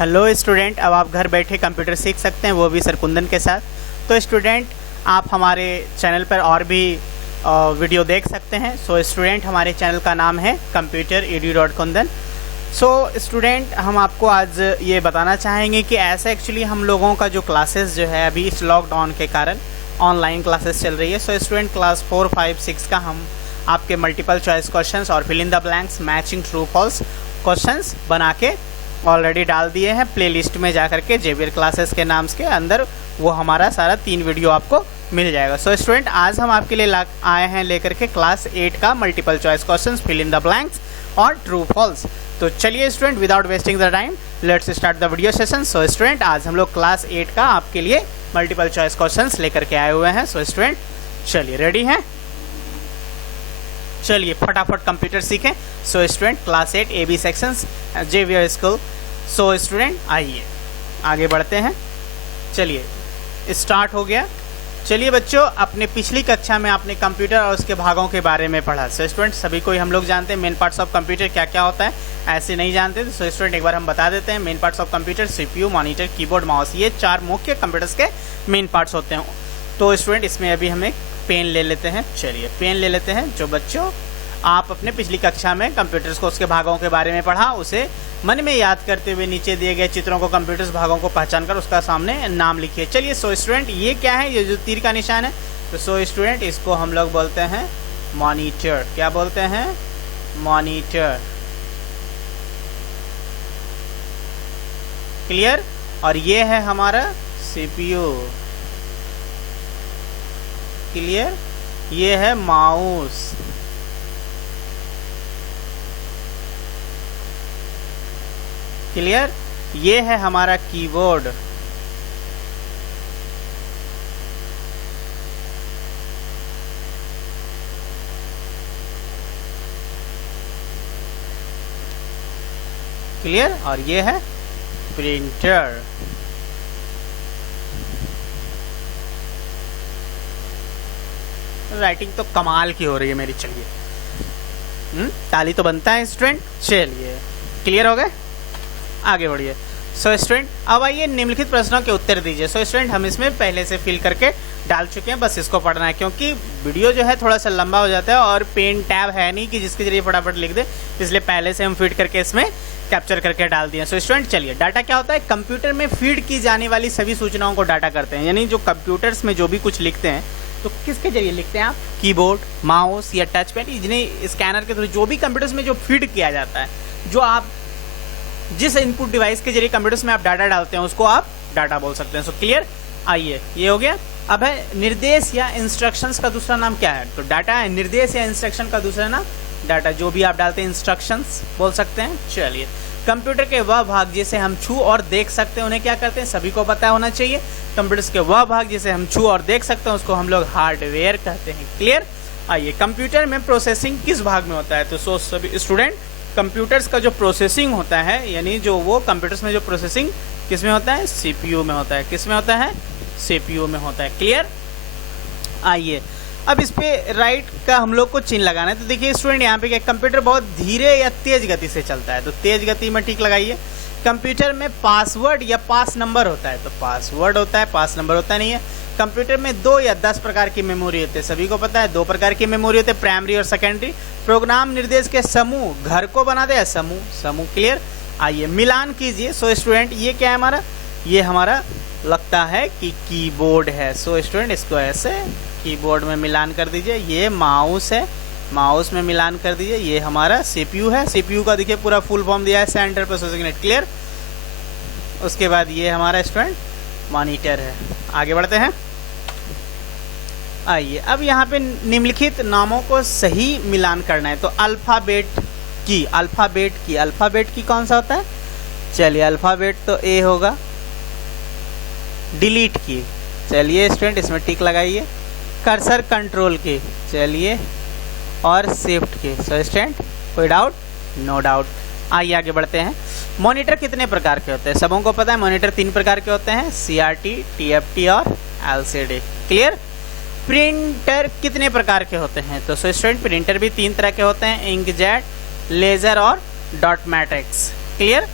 Hello student, अब आप घर बैठे कंप्यूटर सीख सकते हैं, वो भी सर कुंदन के साथ। तो स्टूडेंट, आप हमारे चैनल पर और भी वीडियो देख सकते हैं। सो स्टूडेंट, हमारे चैनल का नाम है computeredu.kundan। सो स्टूडेंट, हम आपको आज ये बताना चाहेंगे कि ऐसा एक्चुअली हम लोगों का जो क्लासेस जो है अभी इस लॉकडाउन के कारण ऑनलाइन क्लासेस चल रही है। सो स्टूडेंट, क्लास 4, 5, 6 का हम आपके मल्टीपल चॉइस क्वेश्चंस और fill in the blanks matching true false questions बना के ऑलरेडी डाल दिए हैं प्लेलिस्ट में जाकर के जेवियर क्लासेस के नाम के अंदर। वो हमारा सारा 3 वीडियो आपको मिल जाएगा। सो स्टूडेंट, आज हम आपके लिए आए हैं लेकर के क्लास 8 का multiple choice questions, fill in the blanks और ट्रू फॉल्स। तो चलिए student, without wasting the time let's start the video session. So student, आज हम लोग क्लास 8 का आपके लिए मल्टीपल चॉइस क्वेश्चंस लेकर के आए हुए हैं। सो स्टूडेंट, चलिए रेडी हैं? चलिए फटाफट कंप्यूटर सीखें। So student, class 8 AB sections Xavier school. So student, आइए आगे बढ़ते हैं। चलिए स्टार्ट हो गया। चलिए बच्चों, अपने पिछली कक्षा में आपने कंप्यूटर और उसके भागों के बारे में पढ़ा। सो स्टूडेंट, सभी को हम लोग जानते हैं मेन पार्ट्स ऑफ कंप्यूटर क्या क्या होता है। ऐसे नहीं जानते तो सो स्टूडेंट, एक बार हम बता देते हैं। Main parts of computer CPU, monitor, keyboard, mouse, ये 4 मुख्य कंप्यूटर्स के मेन पार्ट्स होते हैं। तो स्टूडेंट, इसमें अभी हम एक पेन ले लेते हैं। चलिए पेन ले लेते हैं। जो बच्चों आप अपने पिछली कक्षा में कंप्यूटर्स को उसके भागों के बारे में पढ़ा, उसे मन में याद करते हुए नीचे दिए गए चित्रों को कंप्यूटर्स भागों को पहचान कर उसका सामने नाम लिखिए। चलिए सो स्टूडेंट, ये क्या है? ये जो तीर का निशान है, तो सो स्टूडेंट इसको हम लोग बोलते हैं मॉनिटर। क्या बोलते हैं? मॉनिटर। क्लियर? और ये है हमारा CPU। क्लियर? ये है माउस। क्लियर? ये है हमारा कीबोर्ड। क्लियर? और ये है प्रिंटर। राइटिंग तो कमाल की हो रही है मेरी। चलिए ताली तो बनता है स्टूडेंट। चलिए क्लियर हो गए? आगे बढ़िए। सो स्टूडेंट, अब आइए निम्नलिखित प्रश्नों के उत्तर दीजिए। सो स्टूडेंट, हम इसमें पहले से फिल करके डाल चुके हैं, बस इसको पढ़ना है क्योंकि वीडियो जो है थोड़ा सा लंबा हो जाता है और पेन टैब है नहीं कि जिसके जरिए फटाफट लिख दे, इसलिए पहले से हम फीड करके इसमें कैप्चर करके डाल दिए। सो स्टूडेंट, चलिए डाटा क्या होता है? कंप्यूटर में फीड की जाने वाली सभी सूचनाओं को डाटा करते हैं। यानी जो कंप्यूटर्स में जो भी कुछ लिखते हैं तो किसके जरिए लिखते हैं आप? कीबोर्ड, माउस या टच पैड, जिन्हें स्कैनर के थ्रू जो भी कंप्यूटर्स में जो फीड किया जाता है, जो आप जिस इनपुट डिवाइस के जरिए कंप्यूटर्स में आप डाटा डालते हैं उसको आप डाटा बोल सकते हैं। So clear? आइए, ये हो गया। अब है निर्देश या इंस्ट्रक्शंस का दूसरा नाम क्या है? तो डाटा है। निर्देश या इंस्ट्रक्शन का दूसरा नाम डाटा। जो भी आप डालते हैं इंस्ट्रक्शंस बोल सकते हैं। चलिए, कंप्यूटर के वह भाग जिसे हम छू और देख सकते हैं उन्हें क्या कहते हैं? सभी को पता होना चाहिए। कंप्यूटर्स के वह भाग जिसे हम छू और देख सकते हैं उसको हम लोग हार्डवेयर कहते हैं। क्लियर? आइए, कंप्यूटर में प्रोसेसिंग किस भाग में होता है? तो सो सभी स्टूडेंट, कंप्यूटर्स का जो प्रोसेसिंग होता है, यानी जो वो कंप्यूटर्स में जो प्रोसेसिंग किस में होता है? CPU में होता है। किस में होता है? CPU में होता है। क्लियर? आइए, अब इस पे राइट का हम लोग को चिन्ह लगाना है। तो देखिए स्टूडेंट, यहाँ पे क्या, कंप्यूटर बहुत धीरे या तेज गति से चलता है, तो तेज गति में टिक लगाइए। कंप्यूटर में पासवर्ड या पास नंबर होता है, तो पासवर्ड होता है, पास नंबर होता नहीं है। कंप्यूटर में 2 या 10 प्रकार की मेमोरी होते हैं, सभी को पता है 2 प्रकार की मेमोरी होते हैं, प्राइमरी और सेकेंडरी। प्रोग्राम निर्देश के समूह घर को बनाते हैं समूह। क्लियर? आइए मिलान कीजिए। सो स्टूडेंट, ये क्या है हमारा? ये हमारा लगता है कि कीबोर्ड है। सो स्टूडेंट, इसको ऐसे कीबोर्ड में मिलान कर दीजिए। ये माउस है, माउस में मिलान कर दीजिए। ये हमारा CPU है। CPU का देखिए पूरा फुल फॉर्म दिया है, सेंट्रल प्रोसेसिंग यूनिट। क्लियर? उसके बाद ये हमारा स्टूडेंट मॉनिटर है। आगे बढ़ते हैं। आइए, अब यहाँ पे निम्नलिखित नामों को सही मिलान करना है। तो अल्फाबेट की कौन सा होता है? चलिए, अल्फाबेट तो A होगा। डिलीट की, चलिए स्टूडेंट इसमें टिक लगाइए। कर्सर कंट्रोल की, चलिए, और शिफ्ट की। सो स्टूडेंट, कोई डाउट? No doubt. आइए आगे बढ़ते हैं। मॉनिटर कितने प्रकार के होते हैं? सबों को पता है मॉनिटर 3 प्रकार के होते हैं, CRT, TFT और LCD। क्लियर? प्रिंटर कितने प्रकार के होते हैं? तो सो स्टूडेंट, प्रिंटर भी 3 तरह के होते हैं, इंकजेट, लेजर और डॉट मैट्रिक्स। क्लियर?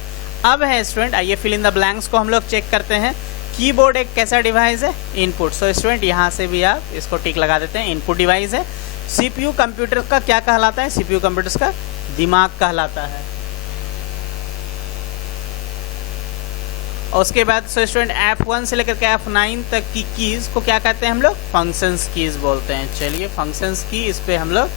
अब है स्टूडेंट, आइए फिल इन द ब्लैंक्स को हम लोग चेक करते हैं। कीबोर्ड एक कैसा डिवाइस है? इनपुट। सो स्टूडेंट यहाँ से भी आप इसको टिक लगा देते हैं, इनपुट डिवाइस है। सीपीयू कंप्यूटर का क्या कहलाता है? सीपीयू कंप्यूटर्स का दिमाग कहलाता है। और उसके बाद सो स्टूडेंट F1 से लेकर के F9 तक की कीज को क्या कहते हैं हम लोग? फंक्शंस कीज बोलते हैं। चलिए फंक्शंस की, इस पे हम लोग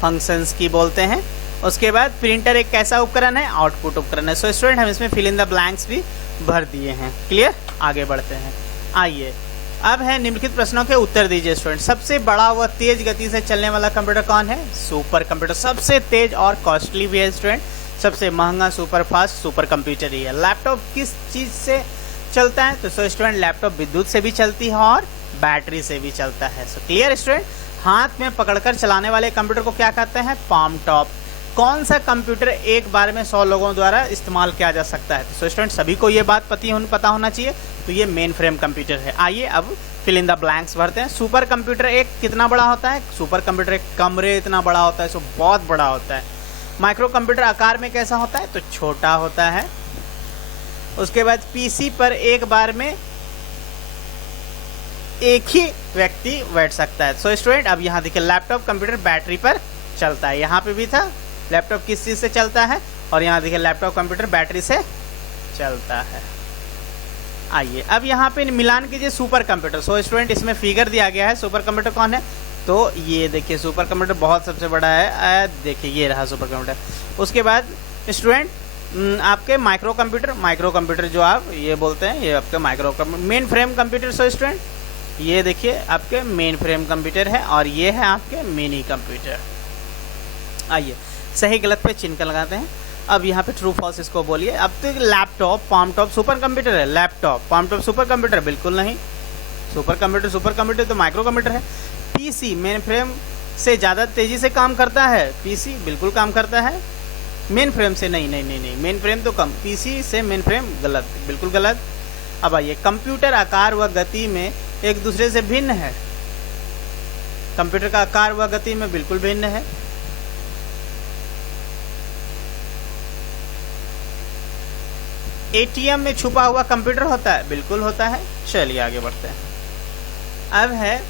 फंक्शंस की बोलते हैं। उसके बाद प्रिंटर एक कैसा उपकरण है? आउटपुट उपकरण है। सो स्टूडेंट हम इसमें फिल इन द ब्लैंक्स भी भर दिए हैं। क्लियर? आगे बढ़ते हैं। आइए अब है निम्नलिखित प्रश्नों के उत्तर दीजिए स्टूडेंट। सबसे बड़ा व तेज गति से चलने वाला कंप्यूटर कौन है? Super computer. सबसे तेज और कॉस्टली भी है स्टूडेंट। सबसे महंगा सुपर फास्ट सुपर कंप्यूटर ही है। लैपटॉप किस चीज से चलता है? तो सो स्टूडेंट लैपटॉप विद्युत से भी चलती है और बैटरी से भी चलता है। सो क्लियर स्टूडेंट? हाथ में पकड़कर चलाने वाले कंप्यूटर को क्या कहते हैं? Palm top. कौन सा कंप्यूटर एक बार में 100 लोगों द्वारा इस्तेमाल किया जा सकता है? तो स्टूडेंट सभी को ये बात पता होना चाहिए। तो ये मेन फ्रेम कंप्यूटर है। आइए अब फिल इन द ब्लैंक्स भरते हैं। सुपर कंप्यूटर एक कितना बड़ा होता है? सुपर कंप्यूटर एक कमरे इतना बड़ा होता है, सो बहुत बड़ा होता है। माइक्रो कंप्यूटर आकार में कैसा होता है? तो छोटा होता है। उसके बाद पीसी पर एक बार में एक ही व्यक्ति बैठ सकता है। सो स्टूडेंट अब यहाँ देखिए लैपटॉप कंप्यूटर बैटरी पर चलता है। यहाँ पे भी था लैपटॉप किस चीज से चलता है, और यहाँ देखिए लैपटॉप कंप्यूटर बैटरी से चलता है। आइए अब यहाँ पे मिलान कीजिए सुपर कंप्यूटर। सो स्टूडेंट इसमें फिगर दिया गया है। सुपर कंप्यूटर कौन है? तो ये देखिए सुपर कंप्यूटर बहुत सबसे बड़ा है। देखिए ये रहा सुपर कंप्यूटर। उसके बाद स्टूडेंट आपके माइक्रो कंप्यूटर जो आप ये बोलते हैं, ये आपके micro computer. Main frame computer so student ये देखिए आपके मेन फ्रेम कंप्यूटर है, और ये है आपके मिनी कंप्यूटर। आइए सही गलत पे चिन्ह लगाते हैं। अब यहाँ पे ट्रू फॉल्स इसको बोलिए। अब तो laptop palmtop supercomputer है। Laptop palmtop supercomputer बिल्कुल नहीं। सुपर कंप्यूटर तो माइक्रो कंप्यूटर है। पीसी मेन फ्रेम से ज़्यादा तेजी से काम करता है। पीसी बिल्कुल काम करता है। मेन फ्रेम से नहीं, मेन फ्रेम तो कम, पीसी से मेन फ्रेम गलत, बिल्कुल गलत। अब आइए कंप्यूटर आकार व गति में एक दूसरे से भिन्न है। कंप्यूटर का आकार व गति में बिल्कुल भिन्न है। एटीएम में छुपा हुआ कंप्यूटर होता है? बिल्कुल होता है। चलिए आगे बढ़ते हैं। अब है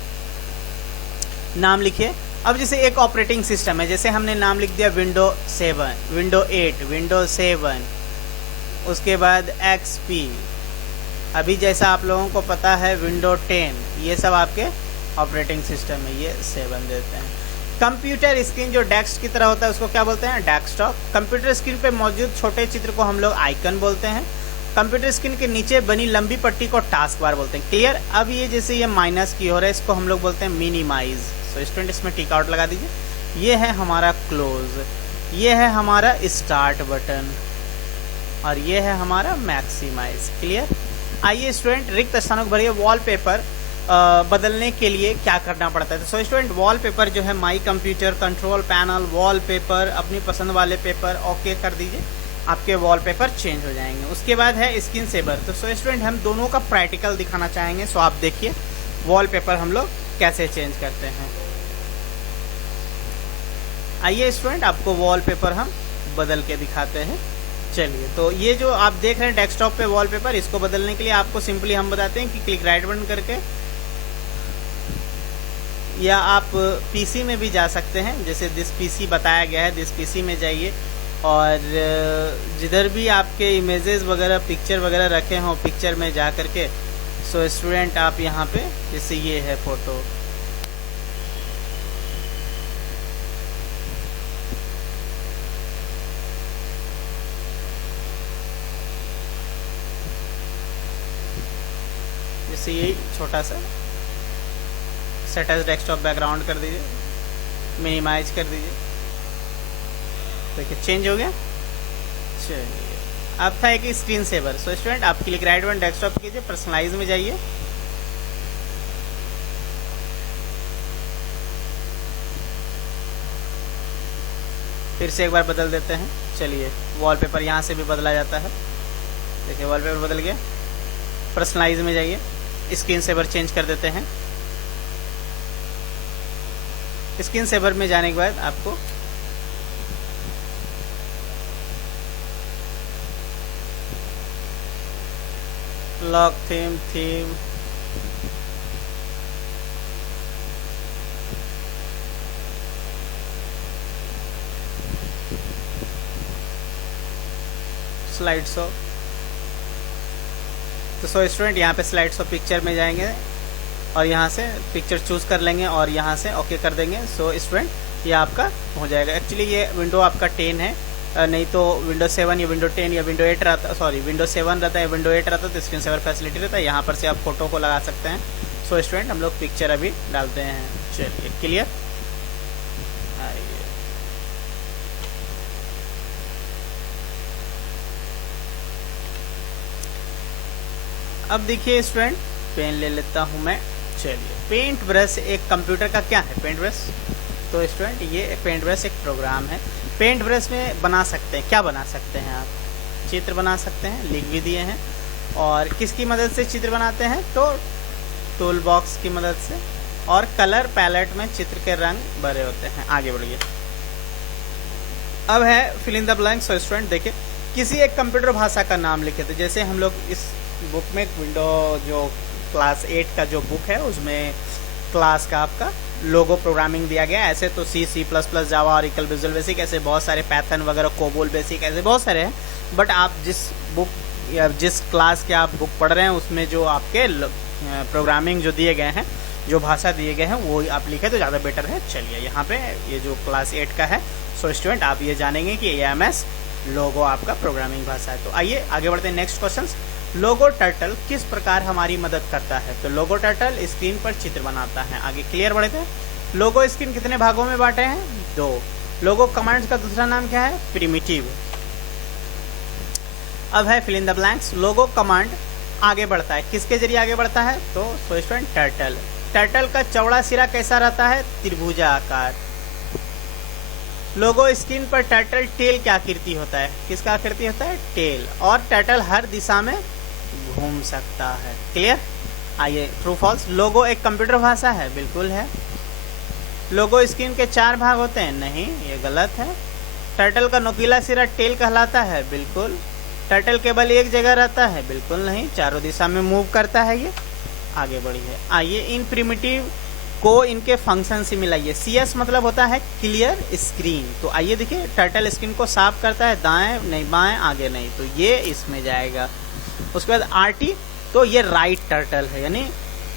नाम लिखिए। अब जैसे एक ऑपरेटिंग सिस्टम है, जैसे हमने नाम लिख दिया विंडो 7, विंडो 8, विंडो 7, उसके बाद XP। अभी जैसा आप लोगों को पता है विंडो 10, ये सब आपके ऑपरेटिंग सिस्टम में ये 7 देते हैं। कंप्यूटर स्क्रीन जो डेस्क की तरह होता है उसको क्या बोलते हैं? डेस्कटॉप। कंप्यूटर स्क्रीन पे मौजूद छोटे चित्र को हम लोग आइकन बोलते हैं। कंप्यूटर स्क्रीन के नीचे बनी लंबी पट्टी को टास्क बार बोलते हैं। क्लियर? अब ये जैसे ये माइनस की हो रहा है, इसको हम लोग बोलते हैं मिनिमाइज। सो स्टूडेंट इसमें टिक आउट लगा दीजिए। ये है हमारा क्लोज, ये है हमारा स्टार्ट बटन, और ये है हमारा मैक्सिमाइज। क्लियर? आइए स्टूडेंट रिक्त स्थानों को भरिए। वॉलपेपर बदलने के लिए क्या करना पड़ता है? सो स्टूडेंट वॉलपेपर जो है my computer, control panel, wallpaper, अपनी पसंद वाले पेपर ओके कर दीजिए, आपके वॉलपेपर चेंज हो जाएंगे। उसके बाद है स्क्रीन सेवर। तो सो स्टूडेंट हम दोनों का प्रैक्टिकल दिखाना चाहेंगे। सो आप देखिए वॉलपेपर हम लोग कैसे चेंज करते हैं। आइए स्टूडेंट आपको वॉलपेपर हम बदल के दिखाते हैं। चलिए तो ये जो आप देख रहे हैं डेस्कटॉप पे वॉलपेपर, इसको बदलने के लिए आपको सिंपली हम बताते हैं कि क्लिक राइट बटन करके, या आप पीसी में भी जा सकते हैं। जैसे दिस पीसी बताया गया है, दिस पीसी में जाइए, और जिधर भी आपके इमेजेस वगैरह पिक्चर वगैरह रखे हों पिक्चर में जा करके। सो स्टूडेंट आप यहाँ पे जैसे ये है फोटो, जैसे यही छोटा सा सेट एज डेस्कटॉप बैकग्राउंड कर दीजिए, मिनिमाइज कर दीजिए। देखिए चेंज हो गया। चलिए अब था एक स्क्रीन सेवर। सो स्टूडेंट आप क्लिक राइट बटन डेस्कटॉप कीजिए, पर्सनलाइज में जाइए, फिर से एक बार बदल देते हैं। चलिए वॉलपेपर यहाँ से भी बदला जाता है। देखिए वॉलपेपर बदल गया। पर्सनलाइज में जाइए, स्क्रीन सेवर चेंज कर देते हैं। स्क्रीन सेवर में जाने के बाद आपको लॉग थीम स्लाइड शो। तो सो स्टूडेंट यहाँ पे स्लाइड शो पिक्चर में जाएंगे और यहाँ से पिक्चर चूज कर लेंगे और यहाँ से ओके कर देंगे। सो स्टूडेंट ये आपका हो जाएगा। एक्चुअली ये विंडो आपका 10 है, नहीं तो विंडो 7 या विंडो 10 या विंडो 8 रहता, सॉरी विंडो 7 रहता है, विंडो 8 रहता है तो स्क्रीन सेवर फैसिलिटी रहता है। यहाँ पर से आप फोटो को लगा सकते हैं। सो स्टूडेंट हम लोग पिक्चर अभी डालते हैं। चलिए क्लियर। अब देखिए स्टूडेंट, पेन ले लेता हूँ मैं। चलिए, पेंट ब्रश एक कंप्यूटर का क्या है? Paint brush. तो स्टूडेंट ये पेंट ब्रश एक प्रोग्राम है। पेंट ब्रश में बना सकते हैं, क्या बना सकते हैं आप? चित्र बना सकते हैं, लिख भी दिए हैं। और किसकी मदद से चित्र बनाते हैं? तो टूल बॉक्स की मदद से। और कलर पैलेट में चित्र के रंग भरे होते हैं। आगे बढ़िए। अब है fill in the blanks. So student देखिए, किसी एक कंप्यूटर भाषा का नाम लिखे। तो जैसे हम लोग इस बुक में विंडो जो क्लास 8 का जो बुक है उसमें क्लास का आपका लोगो प्रोग्रामिंग दिया गया है। ऐसे तो C++, जावा, ऑरेकल, विजुअल बेसिक, ऐसे बहुत सारे पैथन वगैरह, कोबोल बेसिक, ऐसे बहुत सारे हैं। बट आप जिस बुक या जिस क्लास के आप बुक पढ़ रहे हैं उसमें जो आपके प्रोग्रामिंग जो दिए गए हैं, जो भाषा दिए गए हैं वो आप लिखे तो ज़्यादा बेटर है। चलिए यहाँ पे ये जो क्लास 8 का है। सो स्टूडेंट आप ये जानेंगे कि AMS लोगो आपका प्रोग्रामिंग भाषा है। तो आइए आगे बढ़ते हैं। नेक्स्ट क्वेश्चन, लोगो टर्टल किस प्रकार हमारी मदद करता है? तो लोगो टर्टल स्क्रीन पर चित्र बनाता है। आगे क्लियर बढ़ते हैं। लोगो स्क्रीन कितने भागों में बांटे हैं? 2। लोगो कमांड्स का दूसरा नाम क्या है? प्रिमिटिव। अब है fill in the blanks. Logo command आगे बढ़ता है, किसके जरिए आगे बढ़ता है? तो स्टूडेंट टर्टल। टर्टल का चौड़ा सिरा कैसा रहता है? त्रिभुजाकार। लोगो स्क्रीन पर टर्टल टेल क्या आकृति होता है? किसका आकृति होता है? टेल। और टर्टल हर दिशा में घूम सकता है। क्लियर। आइए ट्रू फॉल्स। लोगो एक कंप्यूटर भाषा है? बिल्कुल है। लोगो स्क्रीन के 4 भाग होते हैं? नहीं, ये गलत है। टर्टल का नुकीला सिरा टेल कहलाता है? बिल्कुल। टर्टल केवल एक जगह रहता है? बिल्कुल नहीं, चारों दिशा में मूव करता है ये। आगे बढ़िए। आइए इन प्रिमिटिव को इनके फंक्शन से मिलाइए। CS मतलब होता है क्लियर स्क्रीन। तो आइए देखिए, टर्टल स्क्रीन को साफ करता है, दाएं नहीं बाएं आगे नहीं, तो ये इसमें जाएगा। उसके बाद RT, तो ये राइट टर्टल है, यानी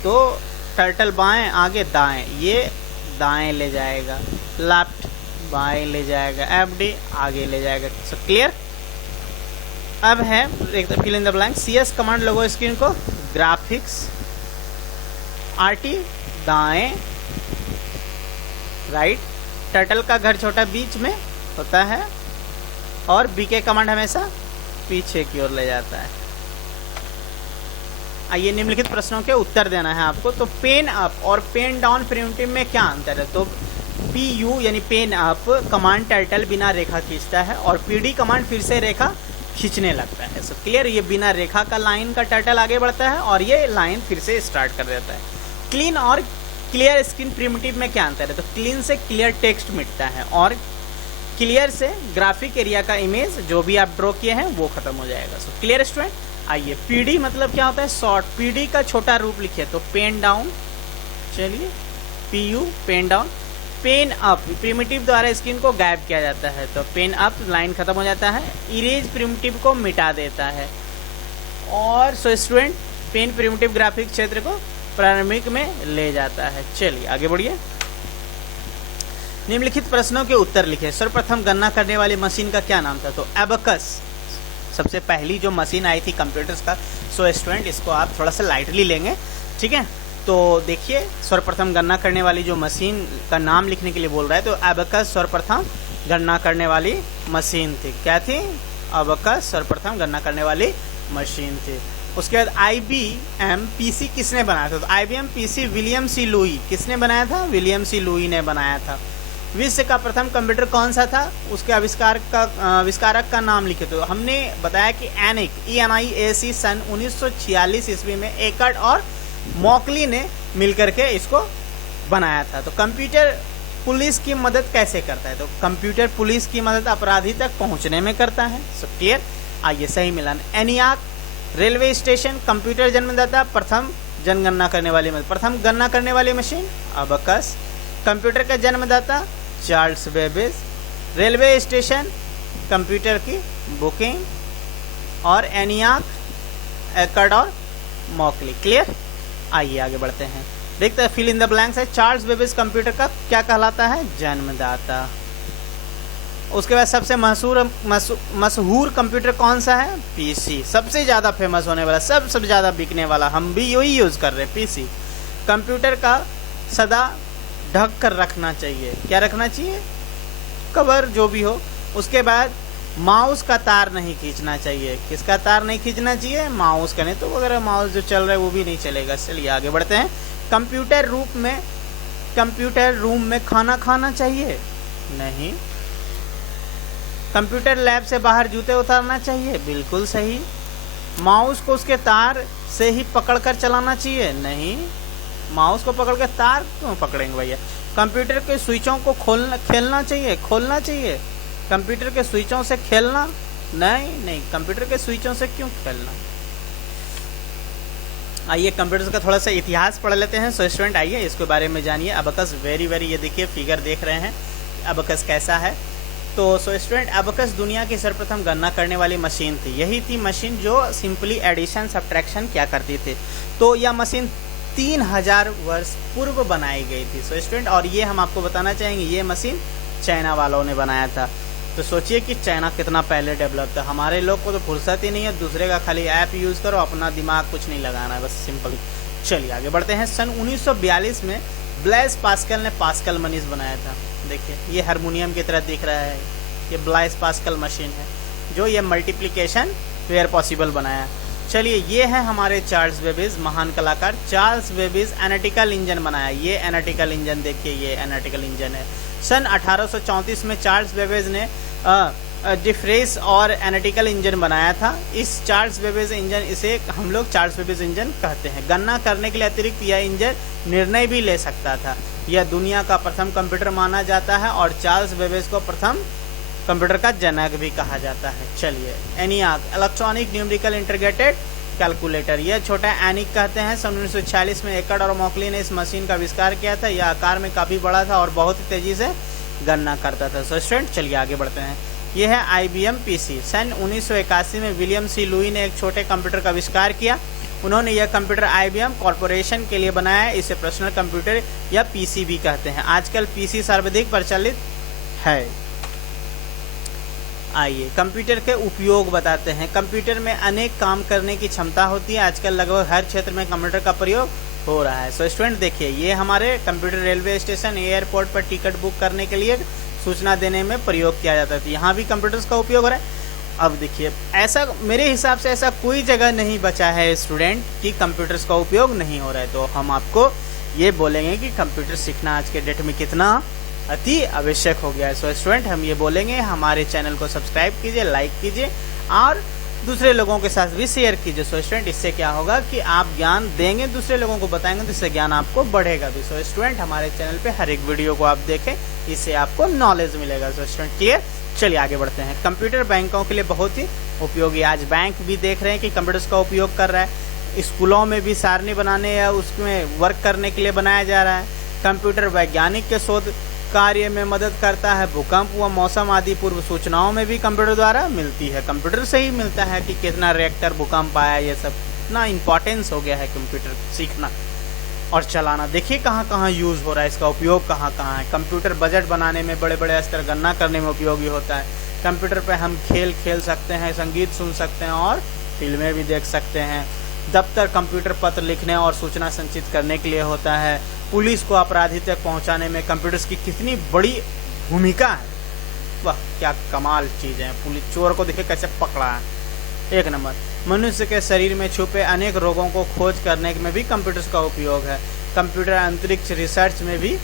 तो टर्टल बाएं आगे दाएं, ये दाएं ले जाएगा। लेफ्ट बाएं ले जाएगा। FD आगे ले जाएगा। So clear. अब है fill in the blank. CS command Logo screen को ग्राफिक्स, RT दाएं राइट, टर्टल का घर छोटा बीच में होता है और BK कमांड हमेशा पीछे की ओर ले जाता है। आइए निम्नलिखित प्रश्नों के उत्तर देना है आपको। तो पेन अप और पेन डाउन प्रिमिटिव में क्या अंतर है? तो PU यानी पेन अप कमांड टर्टल बिना रेखा खींचता है और PD कमांड फिर से रेखा खींचने लगता है। So clear. ये बिना रेखा का लाइन का टर्टल आगे बढ़ता है और ये लाइन फिर से स्टार्ट कर देता है। क्लीन और क्लियर स्क्रीन प्रिमिटिव में क्या अंतर है? तो क्लीन से क्लियर टेक्स्ट मिटता है और क्लियर से ग्राफिक एरिया का इमेज जो भी आप ड्रॉ किए हैं वो खत्म हो जाएगा। So clear student. आइए PD मतलब क्या होता है? शॉर्ट। PD का छोटा रूप लिखिए तो पेन डाउन। चलिए PU pen down. Pen up primitive द्वारा स्क्रीन को गायब किया जाता है, तो पेन अप लाइन खत्म हो जाता है। इरेज प्रिमिटिव को मिटा देता है। और so student pen primitive graphic क्षेत्र को प्रारंभिक में ले जाता है। चलिए आगे बढ़िए। निम्नलिखित प्रश्नों के उत्तर लिखे। सर्वप्रथम गणना करने वाली मशीन का क्या नाम था? तो एबकस सबसे पहली जो मशीन आई थी कंप्यूटर्स का। सो स्टूडेंट इसको आप थोड़ा सा लाइटली लेंगे, ठीक है। तो देखिए सर्वप्रथम गणना करने वाली जो मशीन का नाम लिखने के लिए बोल रहा है, तो एबकस सर्वप्रथम गणना करने वाली मशीन थी। क्या थी? एबकस सर्वप्रथम गणना करने वाली मशीन थी। उसके बाद IBM PC किसने बनाया था? तो IBM PC William C Lowe किसने बनाया था? विलियम सी लुई ने बनाया था। विश्व का प्रथम कंप्यूटर कौन सा था? उसके आविष्कारक का नाम लिखे। तो हमने बताया कि ENIAC सन 1946 ईस्वी में एकर्ड और मॉकली ने मिलकर के इसको बनाया था। तो कंप्यूटर पुलिस की मदद कैसे करता है? तो कंप्यूटर पुलिस की मदद अपराधी तक पहुंचने में करता है। So clear. आइए सही मिलान। ENIAC रेलवे स्टेशन, कंप्यूटर जन्मदाता, प्रथम जनगणना करने वाली मशीन, प्रथम गणना करने वाली मशीन अबकस। कंप्यूटर का जन्मदाता Charles Babbage. Railway station computer की बुकिंग और एनियाक, एकर्ड और मॉकली। क्लियर। आइए आगे बढ़ते हैं, देखते हैं फिल इन द ब्लैंक्स है। चार्ल्स बेबेज कंप्यूटर का क्या कहलाता है? जन्मदाता। उसके बाद सबसे मशहूर कंप्यूटर कौन सा है? पीसी। सबसे ज़्यादा फेमस होने वाला, सबसे ज़्यादा बिकने वाला, हम भी यही यूज़ कर रहे हैं, पीसी। कंप्यूटर का सदा ढक कर रखना चाहिए। क्या रखना चाहिए? कवर जो भी हो। उसके बाद माउस का तार नहीं खींचना चाहिए। किसका तार नहीं खींचना चाहिए? माउस का। नहीं तो वगैरह माउस जो चल रहा है वो भी नहीं चलेगा। चलिए आगे बढ़ते हैं। कंप्यूटर रूम में खाना खाना चाहिए? नहीं। कंप्यूटर लैब से बाहर जूते उतारना चाहिए? बिल्कुल सही। माउस को उसके तार से ही पकड़कर चलाना चाहिए? नहीं। माउस को पकड़ के तार क्यों पकड़ेंगे भैया? कंप्यूटर के स्विचों को खोलना चाहिए? कंप्यूटर के स्विचों से खेलना? नहीं। कंप्यूटर के स्विचों से क्यों खेलना? आइए कंप्यूटर का थोड़ा सा इतिहास पढ़ लेते हैं। सो स्टूडेंट आइए इसके बारे में जानिए। अबकस वेरी ये देखिए फिगर देख रहे हैं, अबकस कैसा है। तो सो स्टूडेंट अबकस दुनिया की सर्वप्रथम गणना करने वाली मशीन थी। यही थी मशीन जो सिंपली एडिशन सब्ट्रैक्शन क्या करती थी। तो यह मशीन 3000 वर्ष पूर्व बनाई गई थी। सो स्टूडेंट और ये हम आपको बताना चाहेंगे, ये मशीन चाइना वालों ने बनाया था। तो सोचिए कि चाइना कितना पहले डेवलप था। हमारे लोग को तो फुर्सत ही नहीं है, दूसरे का खाली ऐप यूज़ करो, अपना दिमाग कुछ नहीं लगाना है, बस सिंपली। चलिए आगे बढ़ते हैं। सन 1942 में ब्लेस पास्कल ने पास्कल मनीष बनाया था। देखिए ये हारमोनियम की तरह दिख रहा है, ये ब्लेस पास्कल मशीन है जो ये मल्टीप्लिकेशन वेयर पॉसिबल बनाया। चलिए ये है हमारे चार्ल्स बेबेज, महान कलाकार चार्ल्स बेबेज। एनालिटिकल इंजन बनाया। ये एनालिटिकल इंजन देखिए, ये एनालिटिकल इंजन है। सन 1834 में चार्ल्स बेबेज ने डिफ्रेस और एनालिटिकल इंजन बनाया था। इस चार्ल्स बेबेज इंजन, इसे हम लोग चार्ल्स बेबेज इंजन कहते हैं। गणना करने के लिए अतिरिक्त यह इंजन निर्णय भी ले सकता था। यह दुनिया का प्रथम कंप्यूटर माना जाता है और चार्ल्स बेबेज को प्रथम कंप्यूटर का जनक भी कहा जाता है। चलिए ENIAC, electronic numerical integrated calculator, यह छोटा एनिक कहते हैं। सन 1946 में एकर्ड और मॉकली ने इस मशीन का आविष्कार किया था। यह आकार में काफ़ी बड़ा था और बहुत ही तेज़ी से गणना करता था। सो स्टूडेंट चलिए आगे बढ़ते हैं। यह है IBM PC। सन 1981 में विलियम सी लुई ने एक छोटे कंप्यूटर का आविष्कार किया। उन्होंने यह कंप्यूटर IBM कॉरपोरेशन के लिए बनाया। इसे पर्सनल कंप्यूटर या PC भी कहते हैं। आजकल PC सर्वाधिक प्रचलित है। आइए कंप्यूटर के उपयोग बताते हैं। कंप्यूटर में अनेक काम करने की क्षमता होती है। आजकल लगभग हर क्षेत्र में कंप्यूटर का प्रयोग हो रहा है। सो स्टूडेंट देखिए ये हमारे कंप्यूटर रेलवे स्टेशन, एयरपोर्ट पर टिकट बुक करने के लिए सूचना देने में प्रयोग किया जाता था। यहाँ भी कंप्यूटर्स का उपयोग हो रहा है। अब देखिए ऐसा मेरे हिसाब से ऐसा कोई जगह नहीं बचा है स्टूडेंट कि कंप्यूटर्स का उपयोग नहीं हो रहा है। तो हम आपको ये बोलेंगे कि कंप्यूटर सीखना आज के डेट में कितना अति आवश्यक हो गया है। सो स्टूडेंट हम ये बोलेंगे हमारे चैनल को सब्सक्राइब कीजिए, लाइक कीजिए और दूसरे लोगों के साथ भी शेयर कीजिए। सो स्टूडेंट इससे क्या होगा कि आप ज्ञान देंगे, दूसरे लोगों को बताएंगे तो इससे ज्ञान आपको बढ़ेगा भी। सो स्टूडेंट हमारे चैनल पे हर एक वीडियो को आप देखें, इससे आपको नॉलेज मिलेगा। So student clear. चलिए आगे बढ़ते हैं। कंप्यूटर बैंकों के लिए बहुत ही उपयोगी। आज बैंक भी देख रहे हैं कि कंप्यूटर्स का उपयोग कर रहा है। स्कूलों में भी सारणी बनाने या उसमें वर्क करने के लिए बनाया जा रहा है। कंप्यूटर वैज्ञानिक के शोध कार्य में मदद करता है। भूकंप व मौसम आदि पूर्व सूचनाओं में भी कंप्यूटर द्वारा मिलती है। कंप्यूटर से ही मिलता है कि कितना रिएक्टर भूकंप आया, ये सब इतना इम्पोर्टेंस हो गया है कंप्यूटर सीखना और चलाना। देखिए कहाँ कहाँ यूज़ हो रहा है, इसका उपयोग कहाँ कहाँ है। कंप्यूटर बजट बनाने में, बड़े बड़े स्तर गणना करने में उपयोगी होता है। कंप्यूटर पर हम खेल खेल सकते हैं, संगीत सुन सकते हैं और फिल्में भी देख सकते हैं। दफ्तर कंप्यूटर पत्र लिखने और सूचना संचित करने के लिए होता है। पुलिस को अपराधी तक पहुंचाने में कंप्यूटर्स की कितनी बड़ी भूमिका है। वाह क्या कमाल चीज़ है। पुलिस चोर को देखिए कैसे पकड़ा है, एक नंबर। मनुष्य के शरीर में छुपे अनेक रोगों को खोज करने में भी कंप्यूटर्स का उपयोग है। कंप्यूटर अंतरिक्ष रिसर्च में भी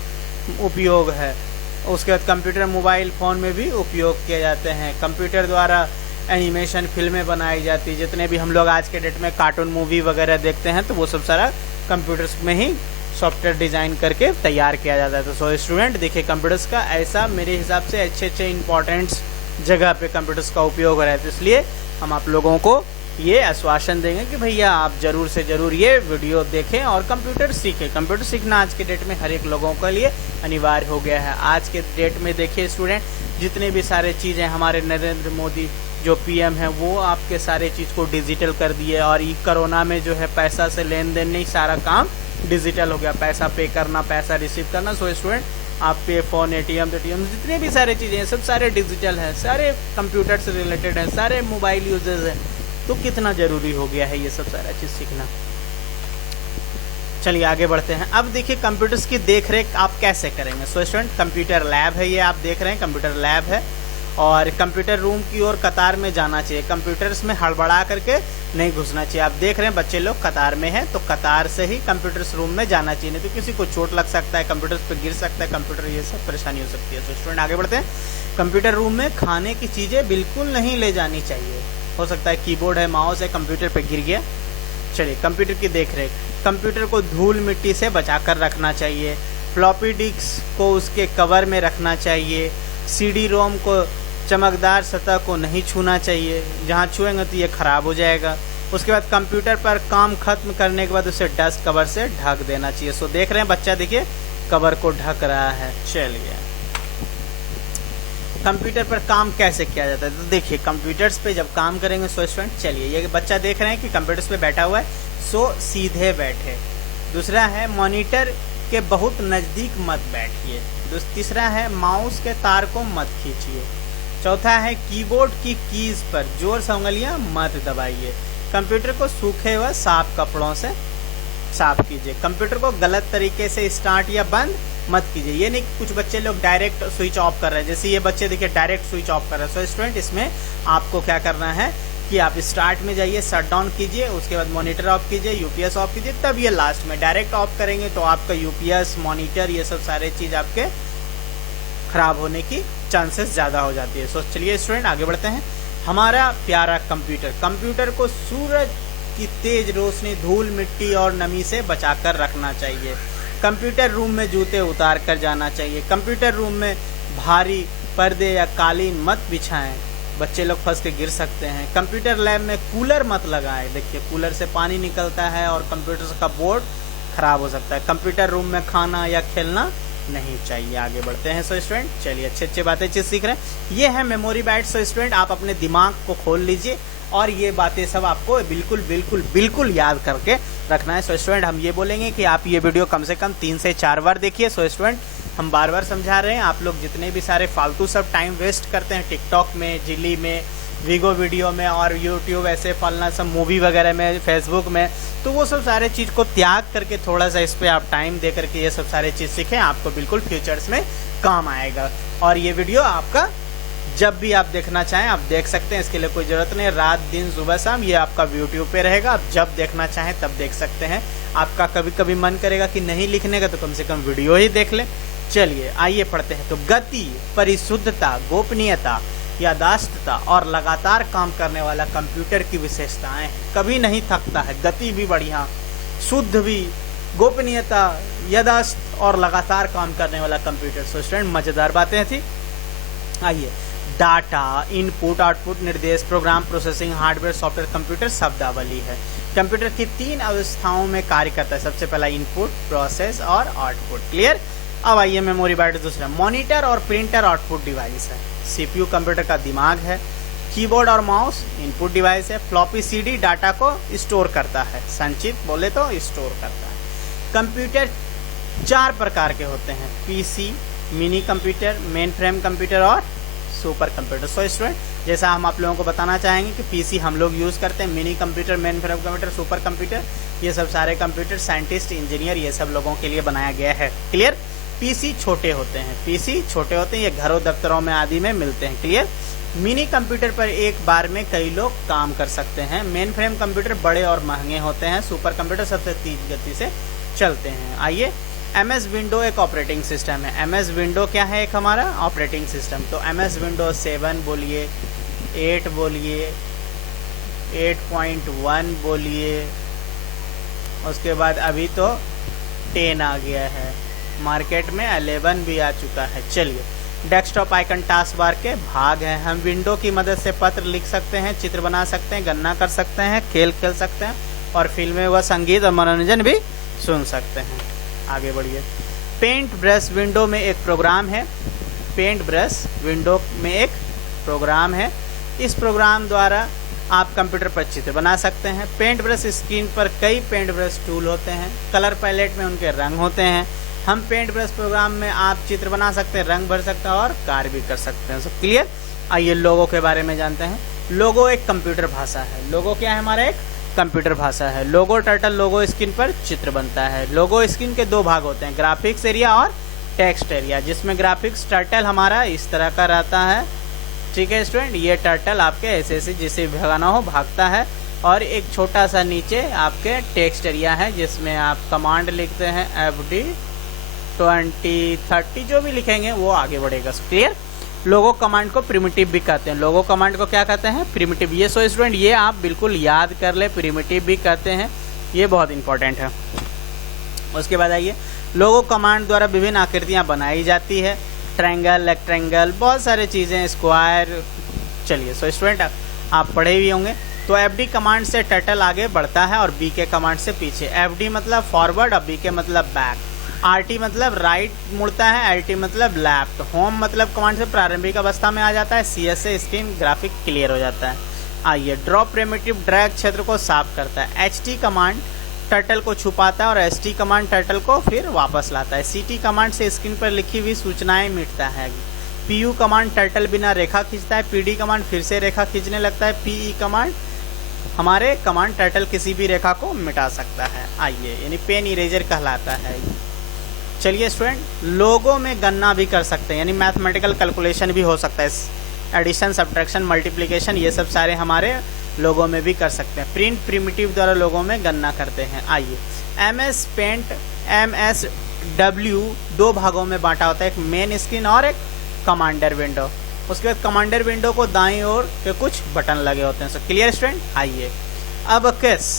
उपयोग है। उसके बाद कंप्यूटर मोबाइल फ़ोन में भी उपयोग किए जाते हैं। कंप्यूटर द्वारा एनिमेशन फिल्में बनाई जाती है। जितने भी हम लोग आज के डेट में कार्टून मूवी वगैरह देखते हैं तो वो सब सारा कंप्यूटर्स में ही सॉफ्टवेयर डिज़ाइन करके तैयार किया जाता है। तो सो स्टूडेंट देखिए कंप्यूटर्स का ऐसा मेरे हिसाब से अच्छे इंपॉर्टेंट जगह पे कंप्यूटर्स का उपयोग हो रहा है। तो इसलिए हम आप लोगों को ये आश्वासन देंगे कि भैया आप जरूर से जरूर ये वीडियो देखें और कंप्यूटर सीखें। कंप्यूटर सीखना आज के डेट में हर एक लोगों के लिए अनिवार्य हो गया है। आज के डेट में देखिए स्टूडेंट, जितने भी सारे चीज़ें हमारे नरेंद्र मोदी जो पीएम है वो आपके सारे चीज़ को डिजिटल कर दिए, और ये कोरोना में जो है पैसा से लेन देन नहीं, सारा काम डिजिटल हो गया। पैसा पे करना, पैसा रिसीव करना। सो स्टूडेंट, आप पे फोन, एटीएम जितने भी सारे चीज़ें हैं सब सारे डिजिटल हैं, सारे कंप्यूटर से रिलेटेड हैं, सारे मोबाइल यूजर्स हैं। तो कितना ज़रूरी हो गया है ये सब सारा चीज़ सीखना। चलिए आगे बढ़ते हैं। अब देखिए कंप्यूटर्स की देखरेख आप कैसे करेंगे। सो स्टूडेंट, कंप्यूटर लैब है, ये आप देख रहे हैं कंप्यूटर लैब है, और कंप्यूटर रूम की ओर कतार में जाना चाहिए। कंप्यूटर्स में हड़बड़ा करके नहीं घुसना चाहिए। आप देख रहे हैं बच्चे लोग कतार में हैं, तो कतार से ही कंप्यूटर्स रूम में जाना चाहिए, नहीं तो किसी को चोट लग सकता है, कंप्यूटर्स पे गिर सकता है कंप्यूटर, ये सब परेशानी हो सकती है। तो स्टूडेंट आगे बढ़ते हैं। कंप्यूटर रूम में खाने की चीज़ें बिल्कुल नहीं ले जानी चाहिए। हो सकता है कीबोर्ड है, माउस है, कंप्यूटर पे गिर गया। चलिए, कंप्यूटर की देखरेख। कंप्यूटर को धूल मिट्टी से बचाकर रखना चाहिए। फ्लॉपी डिस्क को उसके कवर में रखना चाहिए। सीडी रोम को चमकदार सतह को नहीं छूना चाहिए, जहाँ छुएंगे तो ये खराब हो जाएगा। उसके बाद कंप्यूटर पर काम खत्म करने के बाद उसे डस्ट कवर से ढक देना चाहिए। सो देख रहे हैं बच्चा, देखिए कवर को ढक रहा है। चलिए, कंप्यूटर पर काम कैसे किया जाता है, तो देखिए कंप्यूटर्स पे जब काम करेंगे। सो स्टूडेंट, चलिए ये बच्चा देख रहे हैं कि कंप्यूटर्स पे बैठा हुआ है, सो सीधे बैठे। दूसरा है मॉनिटर के बहुत नज़दीक मत बैठिए। तीसरा है माउस के तार को मत खींचिए। चौथा है कीबोर्ड की कीज पर जोर से उंगलियां मत दबाइए। कंप्यूटर को सूखे व साफ कपड़ों से साफ कीजिए। कंप्यूटर को गलत तरीके से स्टार्ट या बंद मत कीजिए। ये नहीं कुछ बच्चे लोग डायरेक्ट स्विच ऑफ कर रहे हैं, जैसे ये बच्चे देखिए डायरेक्ट स्विच ऑफ कर रहे हैं। सो स्टूडेंट, इसमें आपको क्या करना है कि आप स्टार्ट में जाइए, शट डाउन कीजिए, उसके बाद मॉनिटर ऑफ कीजिए, यूपीएस ऑफ कीजिए, तब ये लास्ट में। डायरेक्ट ऑफ करेंगे तो आपका यूपीएस, मॉनिटर, ये सब सारे चीज़ आपके खराब होने की चांसेस ज़्यादा हो जाती है। सो चलिए स्टूडेंट आगे बढ़ते हैं। हमारा प्यारा कंप्यूटर को सूरज की तेज रोशनी, धूल, मिट्टी और नमी से बचाकर रखना चाहिए। कंप्यूटर रूम में जूते उतार कर जाना चाहिए। कंप्यूटर रूम में भारी पर्दे या कालीन मत बिछाएं, बच्चे लोग फंस के गिर सकते हैं। कंप्यूटर लैब में कूलर मत लगाएं, देखिए कूलर से पानी निकलता है और कंप्यूटर का बोर्ड खराब हो सकता है। कंप्यूटर रूम में खाना या खेलना नहीं चाहिए। आगे बढ़ते हैं। सो स्टूडेंट, चलिए अच्छे बातें चीज सीख रहे हैं। ये है मेमोरी बाइट। सो स्टूडेंट, आप अपने दिमाग को खोल लीजिए और ये बातें सब आपको बिल्कुल याद करके रखना है। सो स्टूडेंट, हम ये बोलेंगे कि आप ये वीडियो कम से कम 3 से 4 बार देखिए। सो स्टूडेंट, हम बार समझा रहे हैं, आप लोग जितने भी सारे फालतू सब टाइम वेस्ट करते हैं टिकटॉक में, जिली में, वीगो वीडियो में और यूट्यूब ऐसे फलना सब मूवी वगैरह में, फेसबुक में, तो वो सब सारे चीज़ को त्याग करके थोड़ा सा इस पर आप टाइम दे करके ये सब सारे चीज़ सीखें, आपको बिल्कुल फ्यूचर्स में काम आएगा। और ये वीडियो आपका जब भी आप देखना चाहें आप देख सकते हैं, इसके लिए कोई ज़रूरत नहीं, रात दिन सुबह शाम ये आपका यूट्यूब पे रहेगा, आप जब देखना चाहें तब देख सकते हैं। आपका कभी मन करेगा कि नहीं लिखने का, तो कम से कम वीडियो ही देख लें। चलिए आइए पढ़ते हैं। तो गति, परिशुद्धता, गोपनीयता, याददाश्तता और लगातार काम करने वाला कंप्यूटर की विशेषताएं हैं। कभी नहीं थकता है, गति भी बढ़िया, शुद्ध भी, गोपनीयता, याददाश्त और लगातार काम करने वाला कंप्यूटर। सो स्टूडेंट, मजेदार बातें थी। आइए, डाटा, इनपुट, आउटपुट, निर्देश, program, processing, hardware, software, computer शब्दावली है। कंप्यूटर की 3 अवस्थाओं में कार्य करता है। सबसे पहला इनपुट, प्रोसेस और आउटपुट। क्लियर। अब आइए मेमोरी बाइट दूसरा, मॉनिटर और प्रिंटर आउटपुट डिवाइस है। सीपीयू कंप्यूटर का दिमाग है। कीबोर्ड और माउस इनपुट डिवाइस है। फ्लॉपी सीडी डाटा को स्टोर करता है, संचित बोले तो स्टोर करता है। कंप्यूटर 4 प्रकार के होते हैं, PC, mini computer, main frame computer और सुपर कंप्यूटर। सो स्टूडेंट, जैसा हम आप लोगों को बताना चाहेंगे कि पीसी हम लोग यूज़ करते हैं, mini computer, main frame computer, super computer, ये सब सारे कंप्यूटर साइंटिस्ट, इंजीनियर, ये सब लोगों के लिए बनाया गया है। क्लियर। पीसी छोटे होते हैं, ये घरों दफ्तरों में आदि में मिलते हैं। क्लियर। मिनी कंप्यूटर पर एक बार में कई लोग काम कर सकते हैं। मेन फ्रेम कंप्यूटर बड़े और महंगे होते हैं। सुपर कंप्यूटर सबसे तेज गति से चलते हैं। आइए, MS विंडो एक ऑपरेटिंग सिस्टम है। MS विंडो क्या है? एक हमारा ऑपरेटिंग सिस्टम। तो MS विंडो 7 बोलिए, 8 बोलिए, 8.1 बोलिए, उसके बाद अभी तो 10 आ गया है, मार्केट में 11 भी आ चुका है। चलिए, डेस्कटॉप आइकन टास्क बार के भाग हैं। हम विंडो की मदद से पत्र लिख सकते हैं, चित्र बना सकते हैं, गणना कर सकते हैं, खेल खेल सकते हैं और फिल्में व संगीत और मनोरंजन भी सुन सकते हैं। आगे बढ़िए। पेंट ब्रश विंडो में एक प्रोग्राम है। पेंट ब्रश विंडो में एक प्रोग्राम है। इस प्रोग्राम द्वारा आप कंप्यूटर पर चित्र बना सकते हैं। पेंट ब्रश स्क्रीन पर कई पेंट ब्रश टूल होते हैं। कलर पैलेट में उनके रंग होते हैं। हम पेंट ब्रश प्रोग्राम में आप चित्र बना सकते हैं, रंग भर सकते हैं और कार्य भी कर सकते हैं। सब क्लियर। आइए लोगो के बारे में जानते हैं। लोगो एक कंप्यूटर भाषा है। लोगो क्या है? हमारा एक कंप्यूटर भाषा है। लोगो टर्टल लोगो स्क्रीन पर चित्र बनता है। लोगो स्क्रीन के दो भाग होते हैं, ग्राफिक्स एरिया और टेक्स्ट एरिया, जिसमें ग्राफिक्स टर्टल हमारा इस तरह का रहता है। ठीक है स्टूडेंट, ये टर्टल आपके ऐसे ऐसे जिसे भगाना हो भागता है और एक छोटा सा नीचे आपके टेक्स्ट एरिया है जिसमें आप कमांड लिखते हैं FD 20 30 जो भी लिखेंगे वो आगे बढ़ेगा। क्लियर। लोगो कमांड को प्रिमिटिव भी कहते हैं। लोगो कमांड को क्या कहते हैं? प्रिमिटिव। ये सो स्टूडेंट ये आप बिल्कुल याद कर ले, प्रिमिटिव भी कहते हैं, ये बहुत इंपॉर्टेंट है। उसके बाद आइए, लोगो कमांड द्वारा विभिन्न आकृतियां बनाई जाती है। ट्रायंगल, रेक्टेंगल, बहुत सारे चीज़ें, स्क्वायर। चलिए सो स्टूडेंट आप पढ़े भी होंगे। तो FD कमांड से टर्टल आगे बढ़ता है और BK कमांड से पीछे। FD मतलब फॉरवर्ड और BK मतलब बैक। RT मतलब राइट मुड़ता है, LT मतलब लेफ्ट। होम मतलब कमांड से प्रारंभिक अवस्था में आ जाता है। CS से स्क्रीन ग्राफिक क्लियर हो जाता है। आइए, ड्रॉप प्रिमिटिव ड्रैग क्षेत्र को साफ करता है। HT कमांड टर्टल को छुपाता है और ST कमांड टर्टल को फिर वापस लाता है। CT कमांड से स्क्रीन पर लिखी हुई सूचनाएं मिटता है। PU कमांड टर्टल बिना रेखा खींचता है। PD कमांड फिर से रेखा खींचने लगता है। PE कमांड हमारे कमांड टर्टल किसी भी रेखा को मिटा सकता है। आइए, यानी पेन इरेजर कहलाता है। चलिए स्टूडेंट, लोगों में गणना भी कर सकते हैं, यानी मैथमेटिकल कैलकुलेशन भी हो सकता है। एडिशन, सब्ट्रैक्शन, मल्टीप्लिकेशन, ये सब सारे हमारे लोगों में भी कर सकते हैं। प्रिंट प्रिमिटिव द्वारा लोगों में गणना करते हैं। आइए, MS पेंट MSW दो भागों में बांटा होता है, एक मेन स्क्रीन और एक कमांडर विंडो। उसके बाद कमांडर विंडो को दाईं ओर के कुछ बटन लगे होते हैं। So clear student. आइए, अबकस,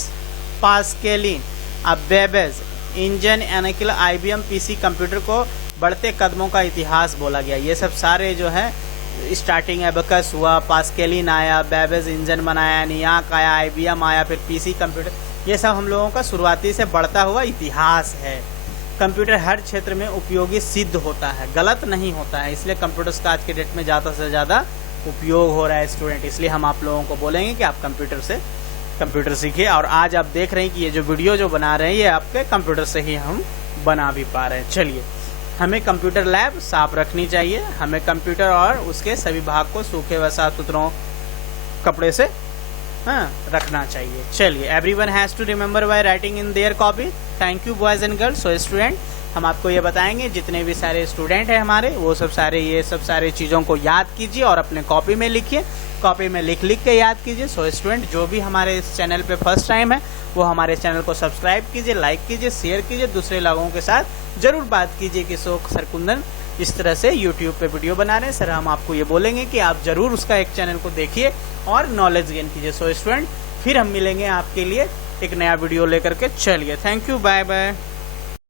पास्केलिन, बेबेज, इंजन, एनाकिल, IBM PC कंप्यूटर को बढ़ते कदमों का इतिहास बोला गया। ये सब सारे जो है स्टार्टिंग एबकस हुआ, पास्केलिन आया, बेबेज इंजन बनाया, नियाक आया, IBM आया, फिर PC कंप्यूटर, ये सब हम लोगों का शुरुआती से बढ़ता हुआ इतिहास है। कंप्यूटर हर क्षेत्र में उपयोगी सिद्ध होता है, गलत नहीं होता है, इसलिए कंप्यूटर्स का आज के डेट में ज़्यादा से ज़्यादा उपयोग हो रहा है स्टूडेंट। इसलिए हम आप लोगों को बोलेंगे कि आप कंप्यूटर सीखिए। और आज आप देख रहे हैं कि ये जो वीडियो जो बना रहे हैं ये आपके कंप्यूटर से ही हम बना भी पा रहे हैं। चलिए, हमें कंप्यूटर लैब साफ रखनी चाहिए। हमें कंप्यूटर और उसके सभी भाग को सूखे व साफ सुथरों कपड़े से रखना चाहिए। चलिए, everyone has to remember by writing in their copy. Thank you boys and girls. So student, हम आपको ये बताएंगे जितने भी सारे स्टूडेंट हैं हमारे, वो सब सारे ये सब सारे चीज़ों को याद कीजिए और अपने कॉपी में लिखिए। कॉपी में लिख के याद कीजिए। सो स्टूडेंट, जो भी हमारे इस चैनल पे फर्स्ट टाइम है वो हमारे चैनल को सब्सक्राइब कीजिए, लाइक कीजिए, शेयर कीजिए, दूसरे लोगों के साथ ज़रूर बात कीजिए कि सर कुंदन इस तरह से यूट्यूब पे वीडियो बना रहे हैं सर। हम आपको ये बोलेंगे कि आप ज़रूर उसका एक चैनल को देखिए और नॉलेज गेन कीजिए। सो स्टूडेंट, फिर हम मिलेंगे आपके लिए एक नया वीडियो लेकर के। चलिए, थैंक यू, बाय बाय।